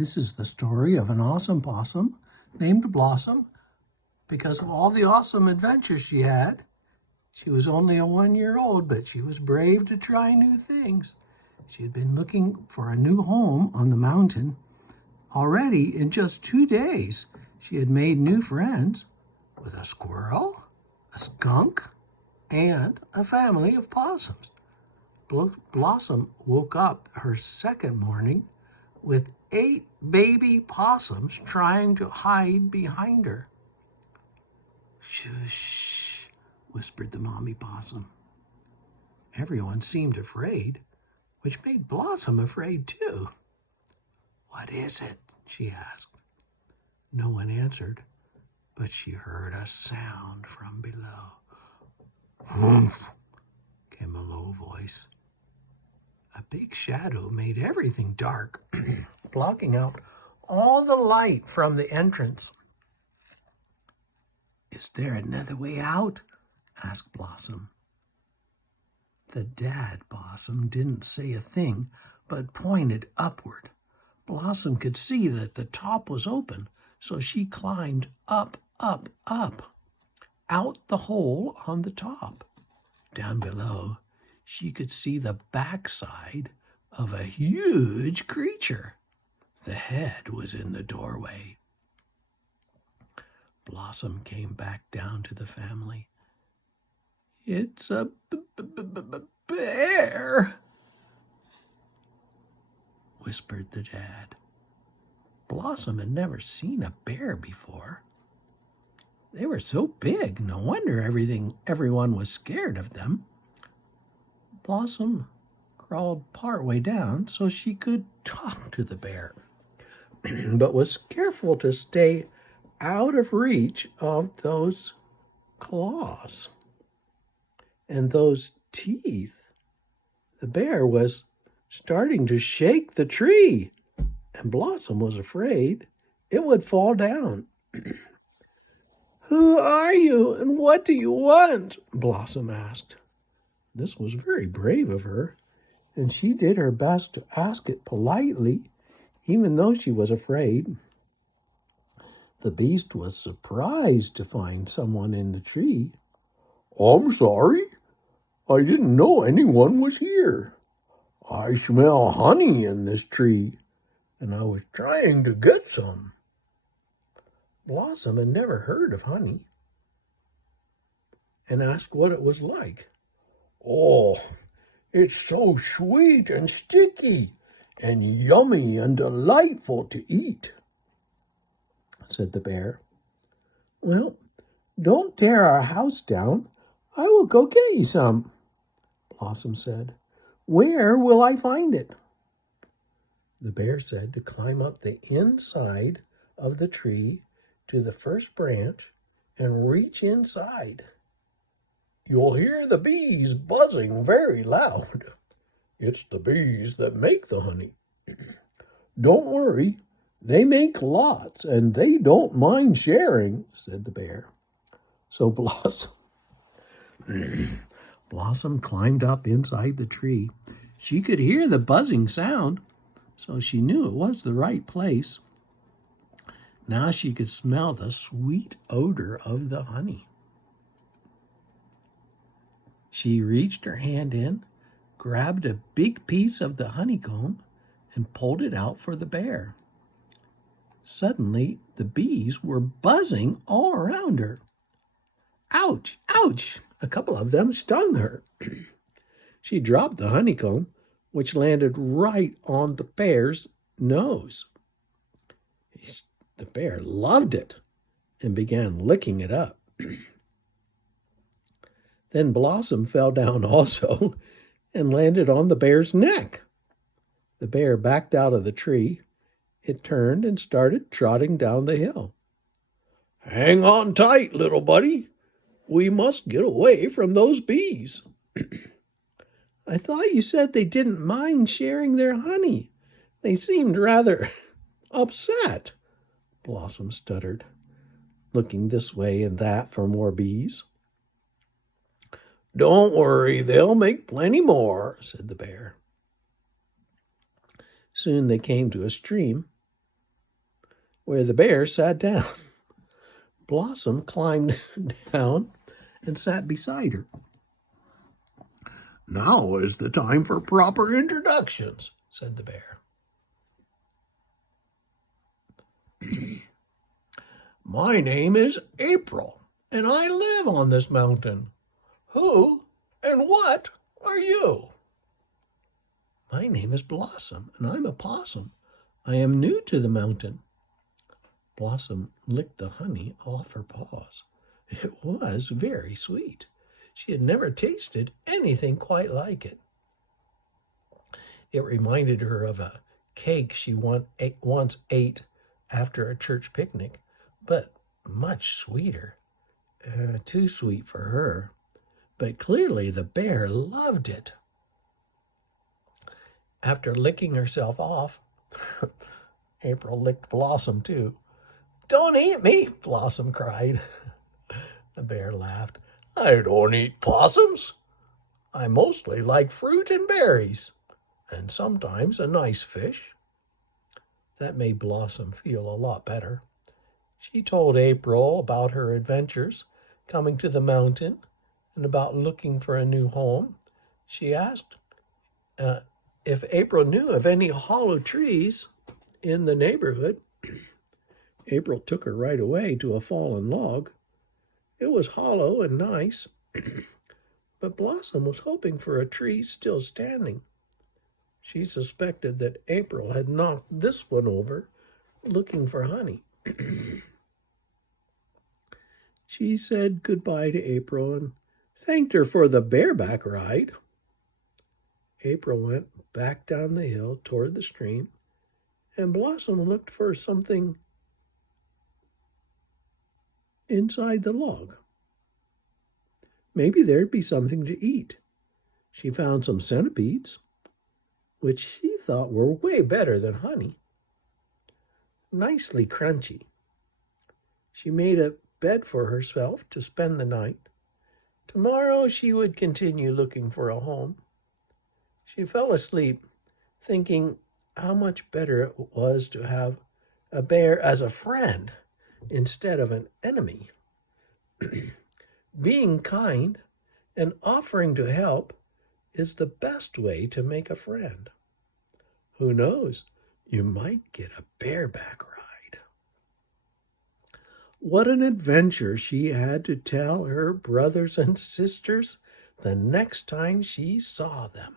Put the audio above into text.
This is the story of an awesome possum named Blossom. Because of all the awesome adventures she had, she was only a 1 year old, but she was brave to try new things. She had been looking for a new home on the mountain. Already, in just 2 days, she had made new friends with a squirrel, a skunk, and a family of possums. Blossom woke up her second morning with 8 baby possums trying to hide behind her. "Shush," whispered the mommy possum. Everyone seemed afraid, which made Blossom afraid too. "What is it?" she asked. No one answered, but she heard a sound from below. "Humph," came a low voice. A big shadow made everything dark, blocking out all the light from the entrance. "Is there another way out?" asked Blossom. The dad possum didn't say a thing, but pointed upward. Blossom could see that the top was open, so she climbed up, out the hole on the top. Down below, she could see the backside of a huge creature. The head was in the doorway. Blossom came back down to the family. "It's a bear," whispered the dad. Blossom had never seen a bear before. They were so big, no wonder everyone was scared of them. Blossom crawled partway down so she could talk to the bear, but was careful to stay out of reach of those claws and those teeth. The bear was starting to shake the tree, and Blossom was afraid it would fall down. "Who are you, and what do you want?" Blossom asked. This was very brave of her, and she did her best to ask it politely, even though she was afraid. The beast was surprised to find someone in the tree. "I'm sorry. I didn't know anyone was here. I smell honey in this tree, and I was trying to get some." Blossom had never heard of honey and asked what it was like. "Oh, it's so sweet and sticky and yummy and delightful to eat," said the bear. "Well, don't tear our house down. I will go get you some," Blossom said. "Where will I find it?" The bear said to climb up the inside of the tree to the first branch and reach inside. "You'll hear the bees buzzing very loud. It's the bees that make the honey. Don't worry, they make lots and they don't mind sharing," said the bear. So Blossom climbed up inside the tree. She could hear the buzzing sound, so she knew it was the right place. Now she could smell the sweet odor of the honey. She reached her hand in, grabbed a big piece of the honeycomb, and pulled it out for the bear. Suddenly, the bees were buzzing all around her. "Ouch, ouch!" A couple of them stung her. She dropped the honeycomb, which landed right on the bear's nose. The bear loved it and began licking it up. Then Blossom fell down also and landed on the bear's neck. The bear backed out of the tree. It turned and started trotting down the hill. "Hang on tight, little buddy. We must get away from those bees." "I thought you said they didn't mind sharing their honey. They seemed rather upset," Blossom stuttered, looking this way and that for more bees. "Don't worry, they'll make plenty more," said the bear. Soon they came to a stream. where the bear sat down. Blossom climbed down and sat beside her. "Now is the time for proper introductions," said the bear. "My name is April, and I live on this mountain. Who and what are you?" "My name is Blossom, and I'm a possum. I am new to the mountain." Blossom licked the honey off her paws. It was very sweet. She had never tasted anything quite like it. It reminded her of a cake she once ate after a church picnic, but much sweeter. Too sweet for her, but clearly the bear loved it. After licking herself off, April licked Blossom too. "Don't eat me," Blossom cried. The bear laughed. "I don't eat possums. I mostly like fruit and berries, and sometimes a nice fish." That made Blossom feel a lot better. She told April about her adventures coming to the mountain and about looking for a new home. She asked if April knew of any hollow trees in the neighborhood. April took her right away to a fallen log. It was hollow and nice, but Blossom was hoping for a tree still standing. She suspected that April had knocked this one over looking for honey. She said goodbye to April and thanked her for the bareback ride. April went back down the hill toward the stream, and Blossom looked for something inside the log. Maybe there'd be something to eat. She found some centipedes, which she thought were way better than honey. Nicely crunchy. She made a bed for herself to spend the night. Tomorrow she would continue looking for a home. She fell asleep, thinking how much better it was to have a bear as a friend instead of an enemy. Being kind and offering to help is the best way to make a friend. Who knows, you might get a bareback ride. What an adventure she had to tell her brothers and sisters the next time she saw them.